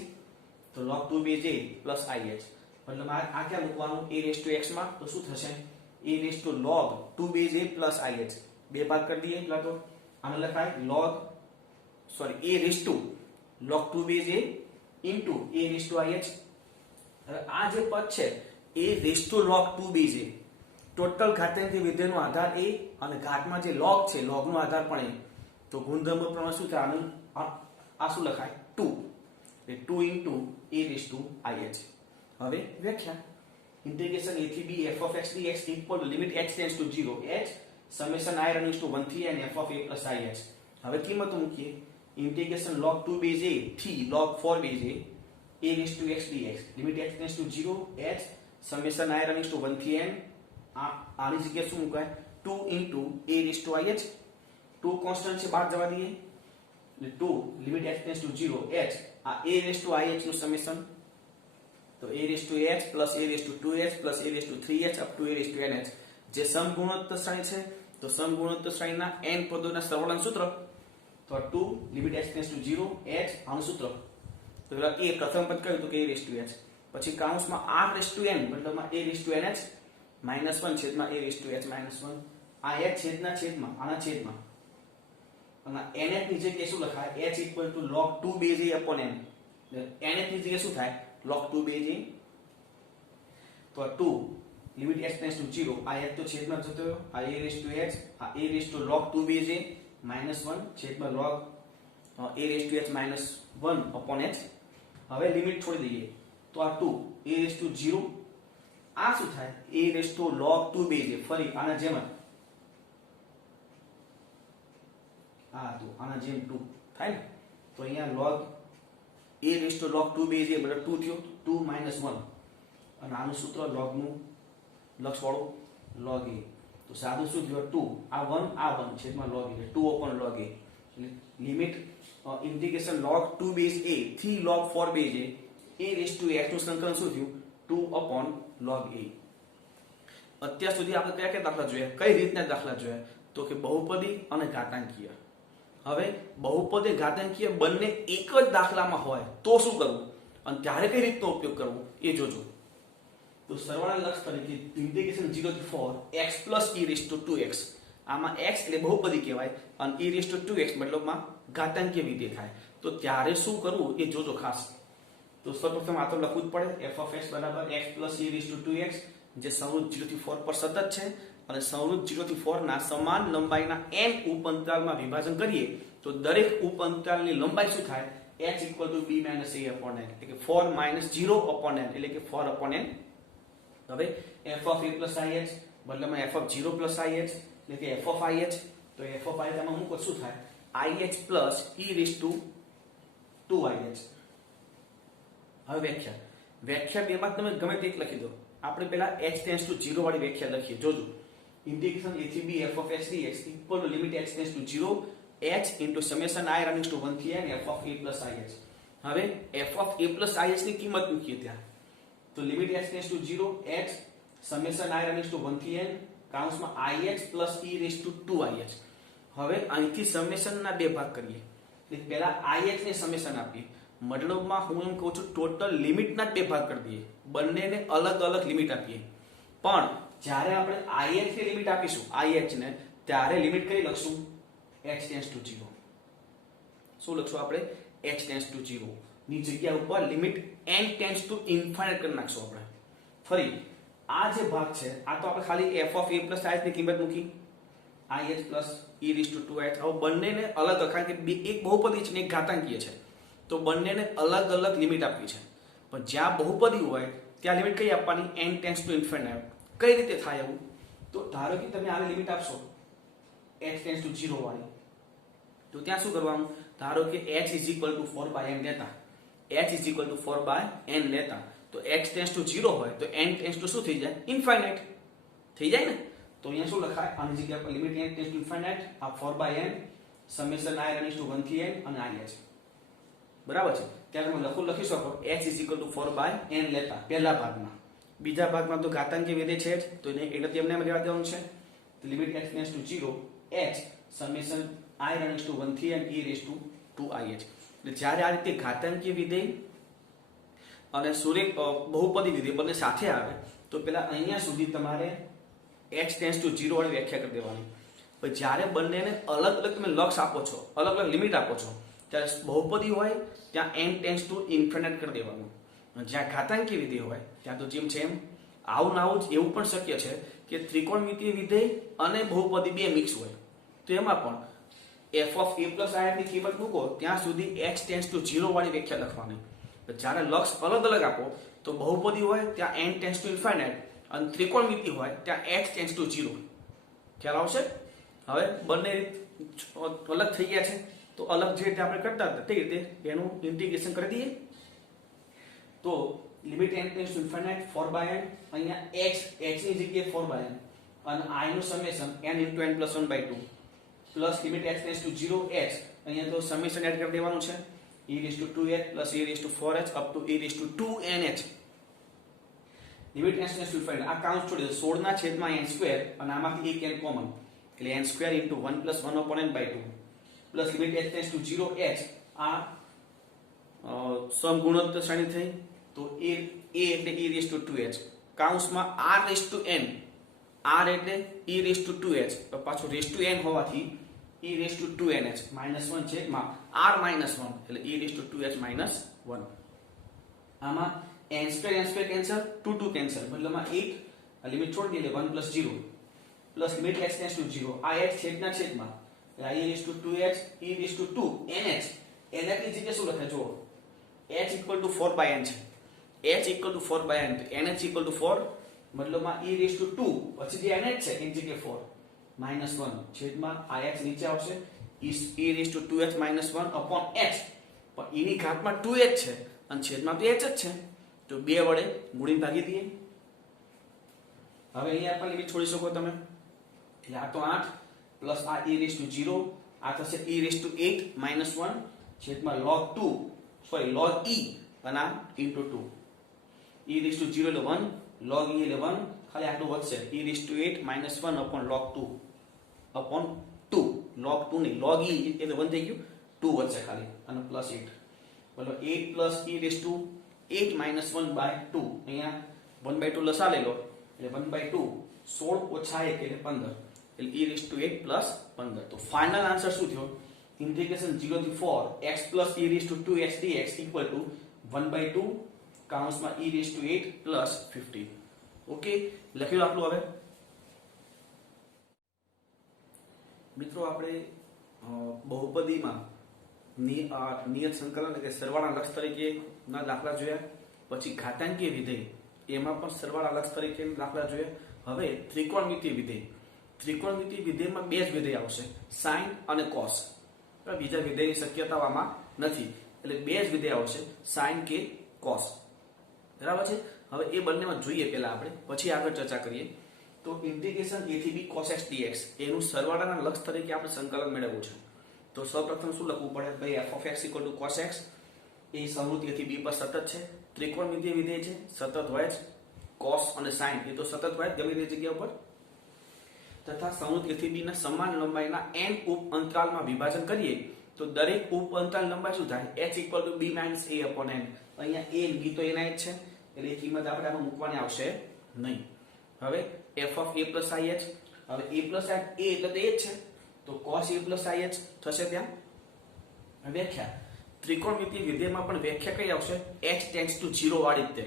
તો log 2 base a plus ih મતલબ આ ક્યાં મૂકવાનું a raised to x માં તો શું થશે a raised to log 2 base a plus ih બે ભાગ કરી દઈએ એટલે તો આને લખાય a raised to log 2 base a into a raised to ih હવે આ જે પદ છે a raised to log 2 base a total ઘાતાંકીય વિધેયનો આધાર a અને ઘાતમાં જે log છે log નો આધાર પણ a તો ગુણધર્મ પ્રમાણે શું થાય આ શું લખાય 2 એટલે 2 into a raised to ih હવે વ્યાખ્યા integration a થી b f of x dx equal to limit x tends to 0 h summation I running to 1 થી n f of a plus ih હવે કિંમતો મૂકીએ integration log 2 base a થી log 4 base a raised to x dx limit x tends to 0 h summation I running to 1 થી n આની જગ્યાએ શું મુકાય 2 into a raised to ih 2 constant છે બહાર જવા દઈએ એટલે 2 limit x tends to 0 h આ a raised to ih નું સમેશન તો a raised to h plus a raised to 2h plus a raised to 3h up to a raised to nh જે સમગુણોત્તર શ્રેણી છે તો સમગુણોત્તર શ્રેણીના n પદોના સરવાળાનું સૂત્ર તો 2 limit x tends to 0 h આનું સૂત્ર તો પેલા a પ્રથમ પદ કયું તો કે a raised to h પછી કૌંસમાં r raised to n મતલબમાં a raised to nh -1 છેદમાં a raised to h -1 આ h છેદના છેદમાં આના છેદમાં અને nth ની જગ્યાએ શું લખાય h equal to log 2 base a upon n nth ની જગ્યાએ શું થાય log 2 base a તો 2 લિમિટ x tends to 0 આ h તો છેદમાં જતો રહ્યો આ a raised to h આ a raised to log 2 base a -1 છેદમાં log a raised to h -1 upon h હવે લિમિટ છોડી દઈએ તો આ 2 a raised to 0 આ શું થાય a raised to log 2 base a ફરી આના જેમ તો આના જેમ 2 થાય ને તો અહીંયા log a raised to log 2 base a બરાબર 2 થયો 2 -1 અને આનું સૂત્ર log નું લક્ષ વાળો log a તો સાદું શું થયું 2 આ 1 છેદમાં log a 2 upon log a એટલે limit integration log 2 base a થી log 4 base a raised to x નું સંકલન શું થયું 2 upon log a અત્યાર સુધી આપણે કયા કયા દાખલા જોયા કઈ રીતના દાખલા જોયા તો કે બહુપદી અને ઘાતાંકીય હવે બહુપદી ઘાતાંકીય બંને એક જ દાખલામાં હોય તો શું કરવું અને ત્યારે કઈ રીતનો ઉપયોગ કરવો એ જોજો તો સરવાળા લક્ષ તરીકે ઇન્ટિગ્રેશન 0 થી 4 x e raised to 2x આમાં x એટલે બહુપદી કહેવાય અને e raised to 2x મતલબમાં ઘાતાંકીય વિધેય થાય તો ત્યારે શું કરવું એ જોજો ખાસ તો સૌપ્રથમ આ તો લખવું જ પડે f of x બરાબર x e raised to 2x જે સંવૃત 0 થી 4 પર સતત છે અને સંવૃત 0 થી 4 ના સમાન લંબાઈના n ઉપઅંતરાલમાં વિભાજન કરીએ તો દરેક ઉપઅંતરાલની લંબાઈ શું થાય h equal to b minus a upon n એટલે કે 4 minus 0 upon n એટલે કે 4 upon n હવે f of a plus ih બદલામાં f of 0 plus ih એટલે કે f of ih તો f of ih માં મૂકો શું થાય ih plus e raised to 2ih હવે વ્યાખ્યા બેમાં તમે ગમે તે એક લખી દો આપણે પહેલા h ટેન્ડ્સ ટુ 0 વાળી વ્યાખ્યા લખીએ. જોજો, ઇન્ટિગ્રેશન a થી b f of h dx equal to limit h tends to 0 h into summation i running to 1 થી n f of a plus ih. હવે f of a plus ih ની કિંમત મૂકીએ ત્યાં, તો limit h tends to 0 h summation i running to 1 થી n કાઉન્સમાં ih plus e raise to 2ih. હવે અહીંથી સમેશન ના બે ભાગ કરીએ. એટલે પહેલા ih ને સમેશન આપીએ, મતલબમાં હું એમ કહું છું ટોટલ લિમિટ ના બે ભાગ કરી દઈએ, બંનેને અલગ અલગ લિમિટ આપીએ. પણ જ્યારે આપણે ih ની લિમિટ આપીશું ih ને, ત્યારે લિમિટ કઈ લખશું? h tends to 0. શું લખશું આપણે? h ટેન્ડ્સ ટુ 0 ની જગ્યા ઉપર limit n tends to infinite કરી નાખશું આપણે. ફરી આ જે ભાગ છે આ તો આપણે ખાલી f of a plus ih ની કિંમત મૂકી, ih plus e raised to 2h. હવે બંનેને અલગ, કારણ કે એક બહુપદી છે ને એક ઘાતાંકીય છે, તો બંનેને અલગ અલગ લિમિટ આપવી છે. પણ જ્યાં બહુપદી હોય ત્યાં લિમિટ કઈ આપવાની? n tends to infinite. કઈ રીતે થાય એવું? તો ધારો કે તમે આને લિમિટ આપશો h ટેન્ડ્સ ટુ 0 વાળી, તો ત્યાં શું કરવાનું? ધારો કે h is equal to 4/n લેતા, h is equal to 4/n લેતા, તો x ટેન્ડ્સ ટુ 0 હોય તો n ટેન્ડ્સ ટુ શું થઈ જાય? ઇન્ફાઇનાઇટ થઈ જાય ને. તો અહીંયા શું લખાય? આની જગ્યા પર limit n tends to infinite, આ 4/n summation i running to 1 થી n અને ih. બરાબર છે? ત્યારે તમે લખી શકો h is equal to 4/n લેતા પહેલા ભાગમાં. બીજા ભાગમાં તો ઘાતાંકીય વિધેય છે જ, તો એટલે એમને એમ રહેવા દેવાનું છે. તો limit x tends to 0 h summation i running to 1 થી n e raise to 2ih. એટલે જ્યારે આ રીતે ઘાતાંકીય વિધેય અને બહુપદી વિધેય બંને સાથે આવે, તો પેલા અહીંયા સુધી તમારે h ટેન્ડ્સ ટુ 0 વાળી વ્યાખ્યા કરી દેવાની. પણ જ્યારે બંનેને અલગ અલગ તમે લક્ષ આપો છો, અલગ અલગ લિમિટ આપો છો, ત્યારે બહુપદી હોય ત્યાં n ટેન્ડ્સ ટુ ઇન્ફાઇનાઇટ કરી દેવાનું. જ્યાં ઘાતાંકીય વિધેય હોય ત્યાં તો જેમ છે એમ આવું ના આવું જ. એવું પણ શક્ય છે કે ત્રિકોણમિતિય વિધેય અને બહુપદી બે મિક્સ હોય, તો એમાં પણ f of a plus i ની કિંમત મૂકો ત્યાં સુધી h ટેન્ડ્સ ટુ 0 વાળી વ્યાખ્યા લખવાની. જ્યારે લક્ષ અલગ અલગ આપો તો બહુપદી હોય ત્યાં n ટેન્ડ્સ ટુ ઇન્ફાઇનાઇટ અને ત્રિકોણમિતિ હોય ત્યાં h ટેન્ડ્સ ટુ 0. ખ્યાલ આવશે? હવે બંને અલગ થઈ ગયા છે, તો અલગ જે રીતે આપણે કરતા હતા તે રીતે એનું ઇન્ટિગ્રેશન કરી દઈએ. તો limit n tends to infinite 4/n, અહીંયા h ની જગ્યાએ 4/n અને i નું summation n * n + 1/2 plus limit h tends to 0 h, અહીંયા તો સમેશન એડ કરી દેવાનું છે, e raised to 2h plus e raised to 4h up to e raised to 2nh. Limit n tends to infinite. આ કાઉન્ટ છોડી દો, 16 ના છેદમાં n સ્ક્વેર અને આમાંથી એક n કોમન, એટલે n square * 1 + 1/n/2 plus limit h tends two 0h. આ સમગુણોત્તર શ્રેણી થઈ, તો a એટલે e raised to 2h કાઉન્સમાં r raised to n, r એટલે e raised to 2h, તો પાછું raised to n હોવાથી e raised to 2nh -1 છેદમાં r - 1 એટલે e raised to 2h - 1. આમાં n સ્ક્વેર કેન્સલ, 2 કેન્સલ, મતલબમાં 8, લિમિટ છોડી દે એટલે 1 + 0 plus limit h tends to 0, આ h છેદના છેદમાં એટલે e raised to 2h e raised to 2nh. nh ની જગ્યાએ શું લખાય? જો h = 4/n છે, h = 4/n, તો nh = 4, મતલબમાં e raised to 2 પછી જે nh છે એની જગ્યાએ 4 -1 છેદમાં આ h નીચે આવશે, e raised to 2h - 1 upon h, પણ e ની ઘાતમાં 2h છે અને છેદમાં તો h જ છે, તો 2 વડે ગુણી ભાગી દઈએ. હવે અહીંયા પણ લિમિટ છોડી શકો તમે, એટલે આ તો 8 પ્લસ આ e raised to 0, આ થશે e raised to 8 - 1 છેદમાં log 2 સોરી log e અને આ into 2, e raised to 0 એટલે 1, log e એટલે 1, ખાલી આટલું વધશે, e raised to 8 - 1 upon log 2 upon 2, log 2 નહીં, log e એટલે 1 થઈ ગયું, 2 વધશે ખાલી અને પ્લસ 8, બોલો 8 પ્લસ e raised to 8 - 1/2, અહીંયા 1/2 લસા લઈ લો એટલે 1/2, 16 ઓછા 1 એટલે 15, એટલે e raised to 8 પ્લસ 15. તો ફાઇનલ આન્સર શું થયો? ઇન્ટિગ્રેશન 0 થી 4 x plus e raised to 2x dx equal to 1/2 કાઉન્સમાં e raised to 8 plus 15. Okay, લખ્યું આપણું. હવે મિત્રો આપણે બહુપદીમાં નિયત સંકલન એટલે કે સરવાળા લક્ષ તરીકેના દાખલા જોયા, પછી ઘાતાંકીય વિધેય એમાં પણ સરવાળા લક્ષ તરીકેના દાખલા જોયા. હવે ત્રિકોણમિતિય વિધેય, ત્રિકોણમિતિય વિધેયમાં બે જ વિધેય આવશે, sin અને cos. બીજા વિધેયની શક્યતા આમાં નથી, એટલે બે જ વિધેય આવશે, sin કે cos. બરાબર છે? હવે એ બંનેમાં જોઈએ પહેલા આપણે, પછી આગળ ચર્ચા કરીએ. તો ઇન્ટિગ્રેશન a થી b cos x dx એનું સરવાળાના લક્ષ તરીકે આપણે સંકલન મેળવવું છે. તો સૌપ્રથમ શું લખવું પડે? ભાઈ f of x = cos x A સંવૃત્તિ a થી b પર સતત છે, ત્રિકોણમિતિય વિધેય છે, સતત હોય જ. cos અને sin એ તો સતત હોય જ ગમે તે જગ્યા ઉપર. તથા સંવૃત્તિ a થી b ના સમાન લંબાઈના n ઉપ અંતરાલમાં વિભાજન કરીએ તો દરેક ઉપ અંતરાલ લંબાઈ શું થાય? h = b - a/n. અહીંયા a અને b તો એના જ છે એટલે એ કિંમત આપણે આમાં મૂકવાની આવશે નહીં. હવે f of a + ih, હવે a + a એટલે તો એ જ છે, તો cos a + ih થશે. ત્યાં વ્યાખ્યા ત્રિકોણમિતિય વિધેયમાં પણ વ્યાખ્યા કઈ આવશે? h ટેન્ડ્સ ટુ 0 વાળી જ તે,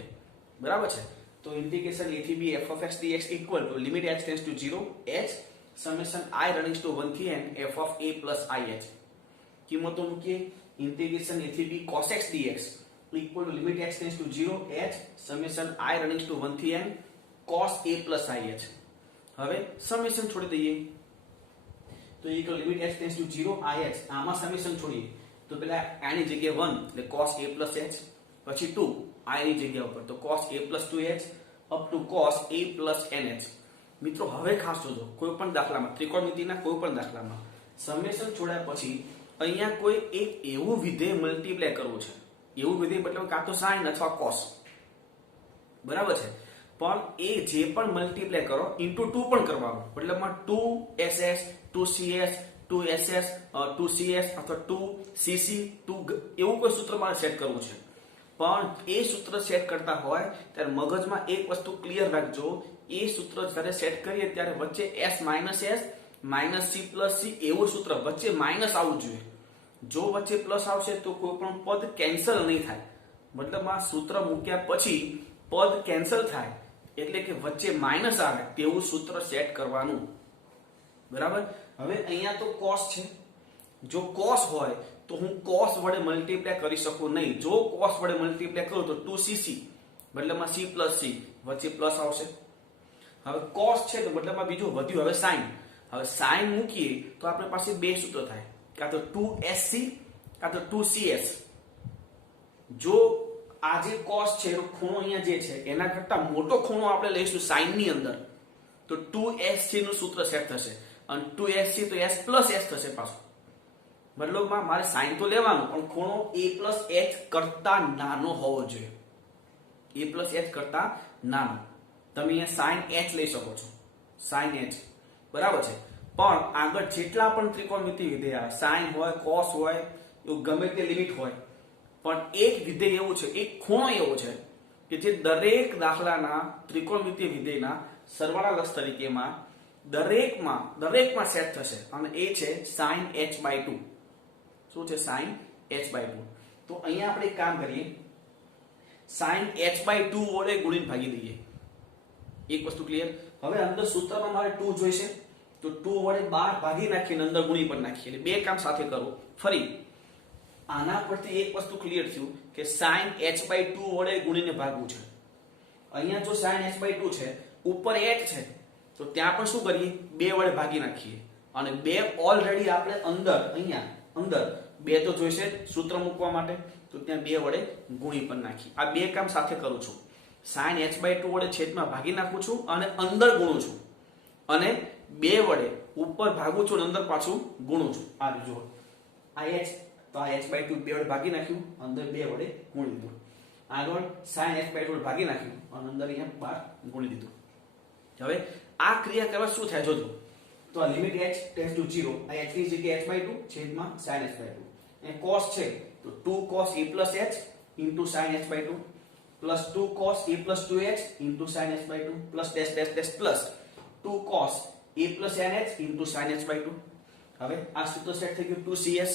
બરાબર છે. તો ઇન્ટિગ્રેશન a થી b f of x dx = limit h tends to 0 h summation I running to 1 થી n f of a + ih. કિંમતો મૂકીએ. ઇન્ટિગ્રેશન a થી b cos x dx = limit h tends to 0 h summation I running to 1 થી n cos a + ih. હવે સમેશન છોડી દઈએ તો એ limit h tends to 0 ih. આમાં સમેશન છોડીએ તો પેલા i ની જગ્યાએ 1 એટલે cos a + h, પછી 2 i ની જગ્યા ઉપર તો cos a + 2h up to cos a + nh. મિત્રો હવે ખાસ જોજો, કોઈ પણ દાખલામાં, ત્રિકોણમિતિના કોઈ પણ દાખલામાં સમેશન છોડ્યા પછી અહીંયા કોઈ એક એવું વિધેય મલ્ટીપ્લાય કરવું છે. એવું વિધેય મતલબ કાં તો sin અથવા cos, બરાબર છે. પણ એ જે પણ મલ્ટીપ્લાય કરો * 2 પણ કરવાનું, મતલબમાં 2ss 2cs 2ss 2cs અથવા 2cc 2 એવું કોઈ સૂત્ર મારે સેટ કરવું છે. પણ એ સૂત્ર સેટ કરતા હોય ત્યારે મગજમાં એક વસ્તુ ક્લિયર રાખજો, એ સૂત્ર જ્યારે સેટ કરીએ ત્યારે વચ્ચે s - c + c એવું સૂત્ર વચ્ચે માઇનસ આવવું જોઈએ. જો વચ્ચે પ્લસ આવશે તો કોઈ પણ પદ કેન્સલ નહીં થાય, મતલબ આ સૂત્ર મૂક્યા પછી પદ કેન્સલ થાય એટલે કે વચ્ચે માઇનસ આવે તેવું સૂત્ર સેટ કરવાનું, બરાબર. હવે અહીંયા તો cos છે, જો cos હોય તો હું cos વડે મલ્ટીપ્લાય કરી શકું નહીં. જો cos વડે મલ્ટીપ્લાય કરું તો 2cc મતલબમાં c + c વચ્ચે પ્લસ આવશે. હવે cos છે તો મતલબમાં બીજું વધ્યું હવે sin. હવે sin મૂકીએ તો આપણી પાસે બે સૂત્ર થાય, કાં તો 2sc કાં તો 2cs. જો આ જે cos છે એનો ખૂણો અહીંયા જે છે એના કરતા મોટો ખૂણો આપણે લઈશું sin ની અંદર તો 2sc નું સૂત્ર સેટ થશે અને 2sc તો s + s થશે પાછું. મતલબમાં મારે sin તો લેવાનું પણ ખૂણો a + h કરતા નાનો હોવો જોઈએ, a + h કરતા નાનો. તમે અહીંયા sin h લઈ શકો છો, sin h, બરાબર છે. પણ આગળ જેટલા પણ ત્રિકોણમિતિય વિધેય sin હોય cos હોય એવું ગમે તે લિમિટ હોય, પણ એક વિધેય એવું છે, એક ખૂણો એવો છે કે જે દરેક દાખલાના ત્રિકોણમિતિય વિધેયના સરવાળા લક્ષ તરીકેમાં દરેકમાં સેટ થશે અને એ છે sin h/2. શું છે? sin h/2. તો અહીંયા આપણે એક કામ કરીએ, sin h/2 વડે ગુણીને ભાગી દઈએ. એક વસ્તુ ક્લિયર. હવે અંદર સૂત્રમાં મારે 2 જોઈશે તો 2 વડે 12 ભાગી નાખીને અંદર ગુણી પણ નાખીએ એટલે બે કામ સાથે કરો. ફરી આના પરથી એક વસ્તુ ક્લિયર થયું કે sin h/2 વડે ગુણીને ભાગવું છે. અહીંયા જો sin h/2 છે, ઉપર h છે તો ત્યાં પણ શું કરીએ? 2 વડે ભાગી નાખીએ અને 2 ઓલરેડી આપણે અહીંયા અંદર 2 તો જોઈશે સૂત્ર મૂકવા માટે તો ત્યાં 2 વડે ગુણી પણ નાખી. આ બે કામ સાથે કરું છું. sin h/2 વડે છેદમાં ભાગી નાખું છું અને અંદર ગુણું છું અને 2 વડે ઉપર ભાગું છું અને અંદર પાછું ગુણું છું. આ જો આ h તો આ h/2 2 વડે ભાગી નાખ્યું, અંદર 2 વડે ગુણી દીધું. આગળ sin h/2 વડે ભાગી નાખ્યું અને અંદર અહીંયા 12 ગુણી દીધું. હવે આ ક્રિયા કરવા શું થાય જોજો. તો આ લિમિટ h ટેન્ડ્સ ટુ 0, આ h ની જગ્યાએ h/2 છેદમાં sin h/2. એ cos છે તો 2 cos a + h sin h/2 plus 2 cos a + 2h sin h/2 plus dash dash dash plus 2 cos a + nh sin h/2. હવે આ સૂત્ર સેટ થઈ ગયું 2cs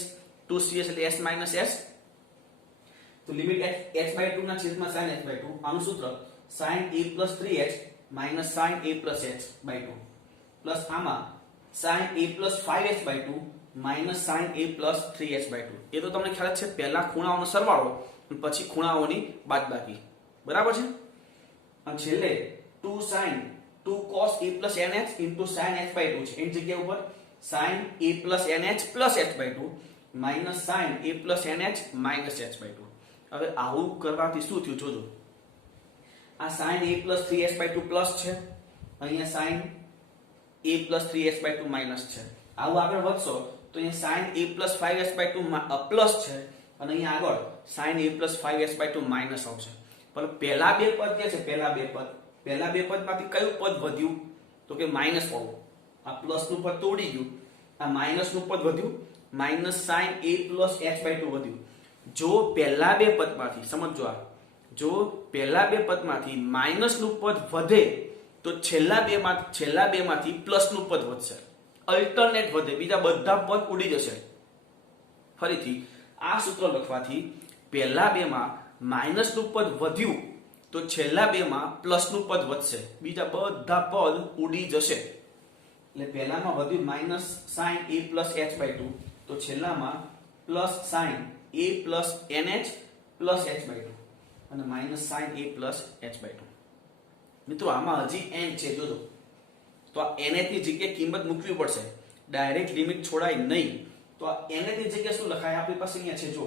એટલે s - s. તો લિમિટ h/2 ના છેદમાં sin h/2. આનું સૂત્ર sin a + 3h sin a + h/2 plus આમાં sin a + 5h/2 sin a + 3h/2. એ તો તમને ખ્યાલ છે, પહેલા ખૂણાઓનો સરવાળો પછી ખૂણાઓની બાદબાકી, બરાબર છે. અને છેલ્લે 2 cos a + nh sin h/2 છે. એની જગ્યા ઉપર sin a + nh + h/2 sin a + nh - h/2. હવે આવું કરવાથી શું થયું જોજો. આ sin a plus 3s/2 plus છે, અહીંયા sin a plus 3s/2 minus છે. આવું આગળ વધશો તો અહીંયા sin a plus 5s/2 plus છે અને અહીંયા આગળ sin a plus 5s/2 minus આવશે. પણ પહેલા બે પદ કે છે, પહેલા બે પદમાંથી કયું પદ વધ્યું તો કે માઇનસ વાળું. આ પ્લસ નું પદ તોડી ગયું, આ માઇનસ નું પદ વધ્યું, minus sin a plus h/2 વધ્યું. જો પહેલા બે પદમાંથી સમજો, આ જો પહેલા બે પદમાંથી માઇનસ નું પદ વધે તો છેલ્લા બે માંથી પ્લસ નું પદ વધશે. અલ્ટરનેટ વધે, બીજા બધા પદ ઉડી જશે. ફરીથી આ સૂત્ર લખવાથી પહેલા બે માં માઇનસ નું પદ વધ્યું તો છેલ્લા બે માં પ્લસ નું પદ વધશે, બીજા બધા પદ ઉડી જશે. એટલે પહેલામાં વધ્યું minus sin a plus h/2 તો છેલ્લામાં plus sin a plus nh plus h/2 અને minus sin a plus h/2. મિત્રો આમાં હજી n છે, જોજો. તો આ nh ની જગ્યાએ કિંમત મૂકવી પડશે, ડાયરેક્ટ લિમિટ છોડાય નહીં. તો આ nh ની જગ્યાએ શું લખાય આપણી પાસે અહીંયા છે, જો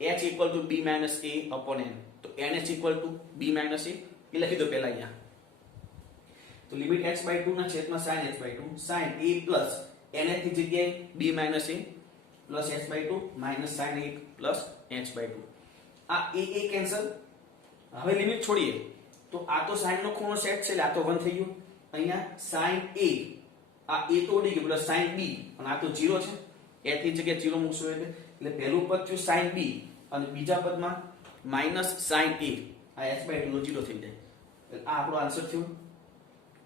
h equal to b minus a upon n. તો nh equal to b minus a એ લખી દો પહેલા અહીંયા. તો લિમિટ h/2 ના છેદમાં sin h/2 sin a plus nh ની જગ્યાએ b minus a plus h/2 minus sin a plus h/2. આ a કેન્સલ. હવે લિમિટ છોડીએ તો આ તો sin નો ખૂણો સેટ છે એટલે આ તો 1 થઈ ગયું. અહીંયા sin a, આ a તો ઉડી ગયું, પ્લસ sin b અને આ તો 0 છે, h ની જગ્યાએ 0 મૂકશો એટલે પહેલું પદ થયું sin b અને બીજા પદમાં માઈનસ sin a, આ h/2 નો 0 થઈ જાય. એટલે આ આપણો આન્સર થયો.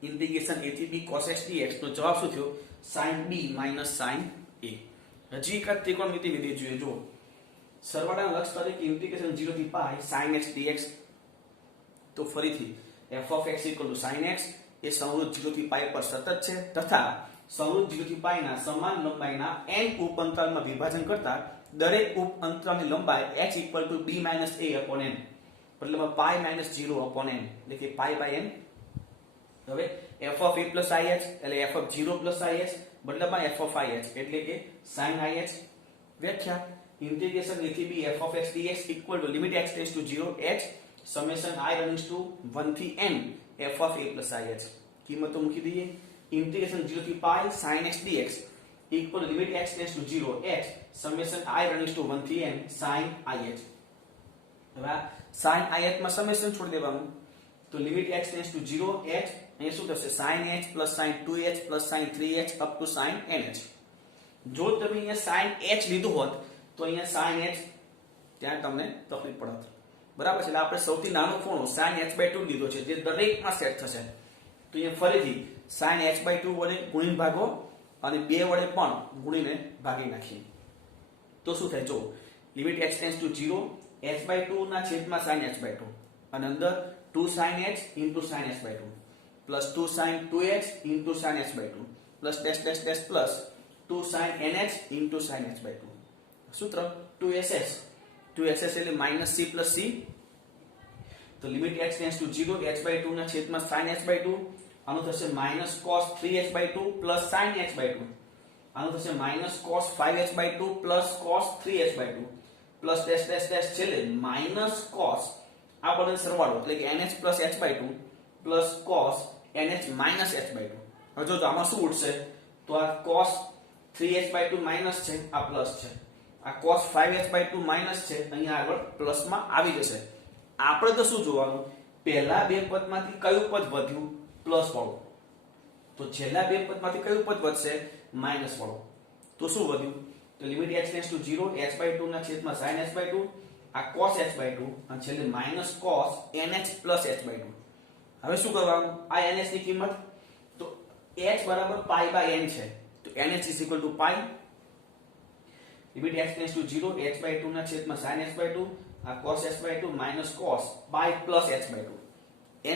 ઇન્ટિગ્રેશન a થી b cos x dx નો જવાબ શું થયો? sin b minus sin a. હજી એક ત્રિકોણમિતિ વિધિ જોઈએ, જો સરવાળાના લક્ષ તરીકે ઇન્ટિગ્રેશન 0 થી π sin x dx. તો ફરીથી f of x equal to sin x એ સંવૃત્ત 0 થી π પર સતત છે તથા સંવૃત્ત 0 થી π ના સમાન લંબાઈના n ઉપ અંતરાલમાં વિભાજન કરતા દરેક ઉપ અંતરાલની લંબાઈ x equal to b minus a upon n, મતલબ π minus 0 upon n, એટલે કે π by n. હવે f of a plus ih એટલે f of 0 plus ih મતલબમાં f of ih એટલે કે sin ih. વ્યાખ્યા integration a થી b f of x dx equal to limit x tends to 0 h summation I runs to 1 થી n f of a plus ih. કિંમતો મૂકી દઈએ. integration 0 થી π sin x dx equal to limit x tends to 0 h summation I runs to 1 થી n sin ih. હવે sin ih માં સમેશન છોડી દેવાનું તો limit x tends to 0 h અહીંયા શું થશે? sin h plus sin 2h plus sin 3h up to sin nh. જો તમે અહીંયા sin h લીધું હોત તો અહીંયા sin h ત્યાં તમને તકલીફ પડત. બરાબર છે? એટલે આપણે સૌથી નાનો ખૂણો sin h/2 લીધો છે જે દરેકમાં સેટ થશે. તો અહીંયા ફરીથી sin h/2 વડે ગુણીને ભાગો અને 2 વડે પણ ગુણીને ભાગી નાખીએ તો શું થાય? જો limit x tends to 0 h/2 ના છેદમાં sin h/2 અને અંદર 2 sin h into sin h/2 plus 2 sin 2h into sin h/2 plus dash dash dash plus 2 sin nh into sin h/2. સૂત્ર 2ss એટલે minus c plus c. તો limit x tends to 0 h/2 ના છેદમાં sin h/2 આનું થશે minus cos 3h/2 plus sin h/2 આનું થશે minus cos 5h/2 plus cos 3h/2 plus dash dash dash છેલ્લે minus cos આ બધાનો સરવાળો એટલે કે nh plus h/2 plus cos nh minus h/2. હવે જો આમાં શું ઉડશે તો આ cos 3h/2 minus છે, આ પ્લસ છે, આ cos 5h/2 minus છે, અહીંયા આગળ પ્લસ માં આવી જશે. આપણે તો શું જોવાનું? પહેલા બે પદમાંથી કયું પદ વધ્યું? પ્લસ વાળું. તો છેલ્લા બે પદમાંથી કયું પદ વધશે? માઈનસ વાળું. તો શું વધ્યું? તો limit x tends to 0 h/2 ના છેદમાં sin h/2 આ cos h/2 અને છેલ્લે minus cos nh plus h/2. હવે શું કરવાનું? આ nh ની કિંમત તો h બરાબર π by n છે તો nh is equal to π. Limit x tends to 0 h/2 ના છેદમાં sin h/2 આ cos h/2 minus cos π plus h/2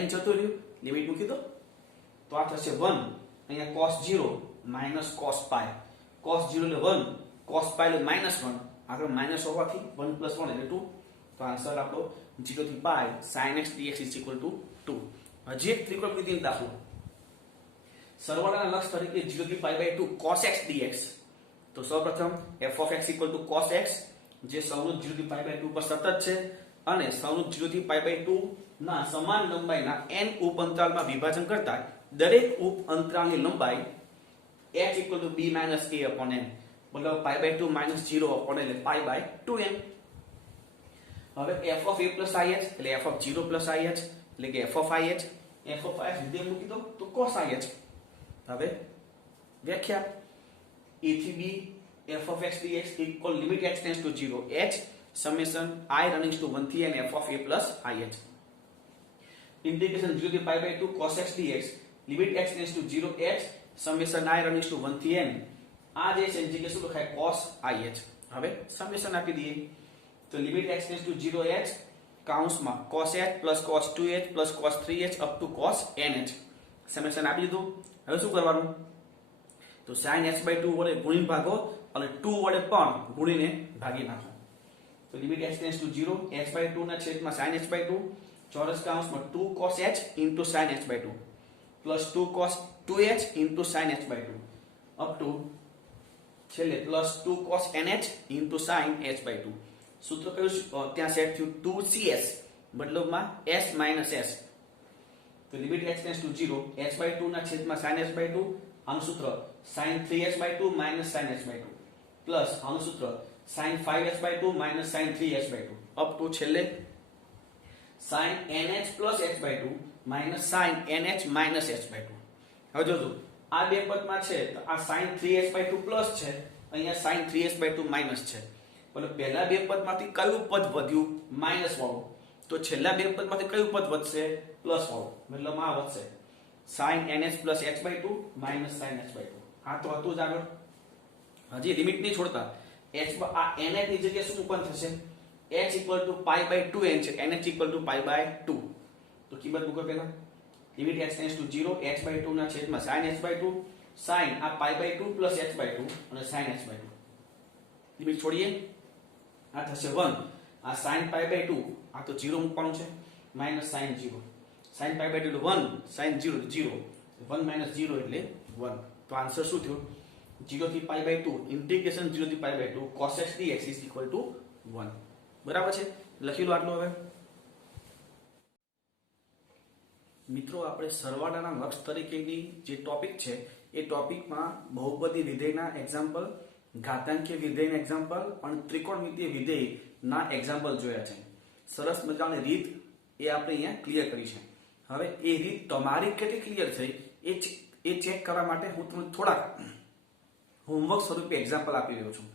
n જતું રહ્યું, લિમિટ મૂકી દો તો આ થશે 1. અહીંયા cos 0 minus cos π, cos 0 એટલે 1, cos π એટલે -1, આગળ માઈનસ હોવાથી 1 plus 1 એટલે 2. તો આન્સર આપણો 0 થી π sin x dx is equal to 2. હજી એક ત્રિકોણમિતિનો દાખલો. સરવાળાના લક્ષ તરીકે 0 થી π by 2 cos x dx. તો સૌપ્રથમ f of x equal to cos x જે સંવૃત્ત 0 થી π by 2 પર સતત છે અને સૌનું 0 થી π/2 ના સમાન લંબાઈના n ઉપ અંતરાલમાં વિભાજન કરતા દરેક ઉપ અંતરાલની લંબાઈ h = b - a / n, મતલબ π/2 - 0 / n એટલે π/2m. હવે f of a plus ih એટલે f of 0 plus ih એટલે કે f of ih વિધેય મૂકી દો તો cos ih. હવે વ્યાખ્યા a થી b f of x dx equal limit x tends to 0 h summation I running to 1 થી n f of a plus ih. Integration 0 થી π/2 cos x dx limit x tends to 0 h summation I running to 1 થી n. આ જે છે જે શું લખાય cos ih. હવે સમેશન આપી દઈએ તો limit x tends to 0 h કાઉન્સમાં cos h plus cos 2h plus cos 3h up to cos nh. Summation આપી દીધું. હવે શું કરવાનું તો sin h/2 વડે ગુણી ભાગો અને 2 વડે પણ ગુણીને ભાગી નાખો. તો limit x tends to 0 h/2 ના છેદમાં sin h/2 ચોરસ કૌંસમાં 2 cos h into sin h/2 plus 2 cos 2h into sin h/2 up to છેલ્લે plus 2 cos nh into sin h/2. સૂત્ર કયું ત્યાં સેટ થયું 2cs મતલબમાં s minus s. તો limit x tends to 0 h/2 ના છેદમાં sin h/2 આનું સૂત્ર sin 3h/2 minus sin h/2 plus આનું સૂત્ર sin 5h/2 minus sin 3h/2 up to છેલ્લે sin nh plus h/2 minus sin nh minus h/2. હવે જોજો આ બે પદમાં છે તો આ sin 3h/2 પ્લસ છે, અહીંયા sin 3h/2 માઈનસ છે. એટલે પહેલા બે પદમાંથી કયું પદ વધ્યું માઈનસ વાળું, તો છેલ્લા બે પદમાંથી કયું પદ વધશે પ્લસ વાળું, મતલબ આ વધશે sin nh plus h/2 minus sin h/2. આ તો હતું જ આગળ, હજી લિમિટ નહીં છોડતા. h આ nh ની જગ્યાએ શું ઉત્પન્ન થશે h = π/2n છે, nh = π/2. તો કિંમત મૂકો પહેલા limit x tends to 0 h/2 ના છેદમાં sin h/2 sin આ π/2 plus h/2 અને sin h/2. લિમિટ છોડીએ આ થશે 1, આ sin π/2 આ તો 0 મૂકવાનું છે minus sin 0 sin π/2 એટલે 1 sin 0 0 1 minus 0 એટલે 1. તો આન્સર શું થયો 0 થી π/2 ઇન્ટિગ્રેશન 0 થી π/2 cos x dx is equal to 1. બરાબર છે, લખી લો આટલું. હવે મિત્રો આપણે સરવાળાના લક્ષ તરીકેની જે ટોપિક છે એ ટોપિકમાં બહુપદી વિધેયના એક્ઝામ્પલ, ઘાતાંકીય વિધેયના એક્ઝામ્પલ અને ત્રિકોણમિતીય વિધેયના એક્ઝામ્પલ જોયા છે. સરસ મજાની રીત એ આપણે અહીંયા ક્લિયર કરી છે. હવે એ રીત તમારી કેટલી ક્લિયર થઈ એ ચેક કરવા માટે હું તમને થોડાક હોમવર્ક સ્વરૂપે એક્ઝામ્પલ આપી રહ્યો છું,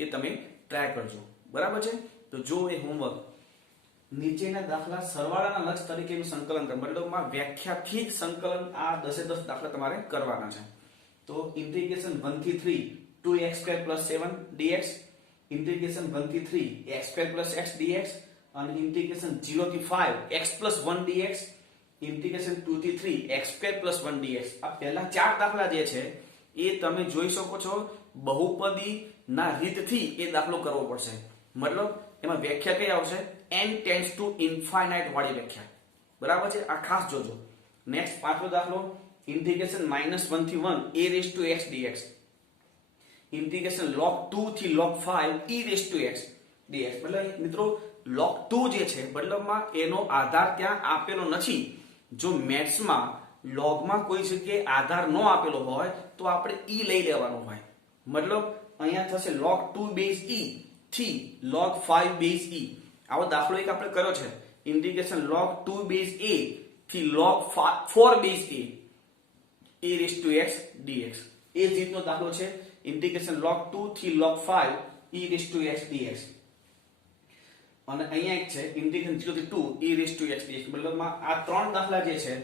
એ તમે ટ્રાય કરજો. બરાબર છે, તો જો એ હોમવર્ક નીચેના દાખલા સરવાળાના લક્ષ તરીકેનું સંકલન કર, મતલબમાં વ્યાખ્યાથી સંકલન આ 10 દાખલા તમારે કરવાના છે. તો ઇન્ટિગ્રેશન 1 થી 3 2x² + 7 dx, ઇન્ટિગ્રેશન 1 થી 3 x² + x dx અને ઇન્ટિગ્રેશન 0 થી 5 x + 1 dx, ઇન્ટિગ્રેશન 2 થી 3 x² + 1 dx. આ પહેલા 4 દાખલા જે છે એ તમે જોઈ શકો છો બહુપદી ના રીતથી એ દાખલો કરવો પડશે. મતલબ એમાં વ્યાખ્યા કઈ આવશે n ટેન્ડ્સ ટુ ઇન્ફાઇનાઇટ વાળી વ્યાખ્યા. બરાબર છે, આ ખાસ જોજો. નેક્સ્ટ પાંચમો દાખલો ઇન્ટિગ્રેશન -1 થી 1 a⁻x dx, ઇન્ટિગ્રેશન log 2 થી log 5 e⁻x dx. મતલબ મિત્રો log 2 જે છે મતલબમાં એનો આધાર ત્યાં આપેલો નથી. જો મેથ્સમાં લોગમાં કોઈ જગ્યાએ આધાર ન આપેલો હોય તો આપણે e લઈ લેવાનો હોય. મતલબ અહીંયા થશે log 2 base e થી log 5 base e. આવો દાખલો એક આપણે કર્યો છે, ઇન્ટિગ્રેશન log 2 base a થી log 4 base a e⁻x dx. એ જ રીતનો દાખલો છે ઇન્ટિગ્રેશન log 2 થી log 5 e⁻x dx. અને અહીંયા એક છે ઇન્ટિગ્રેશન 0 થી 2 e⁻x dx. મતલબમાં આ ત્રણ દાખલા જે છે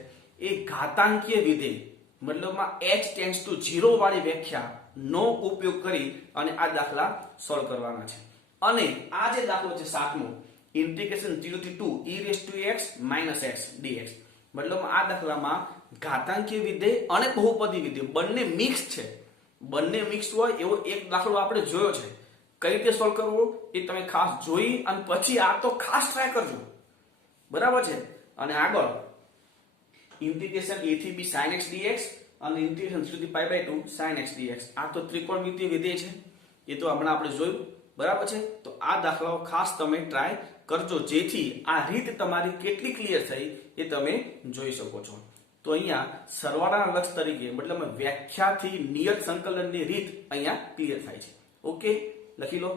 એ ઘાતાંકીય વિધેય મતલબમાં h ટેન્ડ્સ ટુ 0 વાળી વ્યાખ્યા નો ઉપયોગ કરી અને આ દાખલા સોલ્વ કરવાના છે. અને આ જે દાખલો છે સાતમો ઇન્ટિગ્રેશન 0 થી 2 e⁻x - x dx, મતલબ આ દાખલામાં ઘાતાંકીય વિધેય અને બહુપદી વિધેય બંને મિક્સ છે. બંને મિક્સ હોય એવો એક દાખલો આપણે જોયો છે. કઈ રીતે સોલ્વ કરવો એ તમે ખાસ જોઈ અને પછી આ તો ખાસ ટ્રાય કરજો. બરાબર છે. અને આગળ ઇન્ટિગ્રેશન a થી b sin x dx અને ઇન્ટિગ્રેશન 0 થી π/2 sin x dx. આ તો ત્રિકોણમિતીય વિધેય છે, એ તો હમણાં આપણે જોયું. બરાબર છે, તો આ દાખલાઓ ખાસ તમે ટ્રાય કરજો, જેથી આ રીત તમારી કેટલી ક્લિયર થઈ એ તમે જોઈ શકો છો. તો અહીંયા સરવાળાના લક્ષ તરીકે મતલબ વ્યાખ્યાથી નિયત સંકલનની રીત અહીંયા ક્લિયર થાય છે. ઓકે, લખી લો.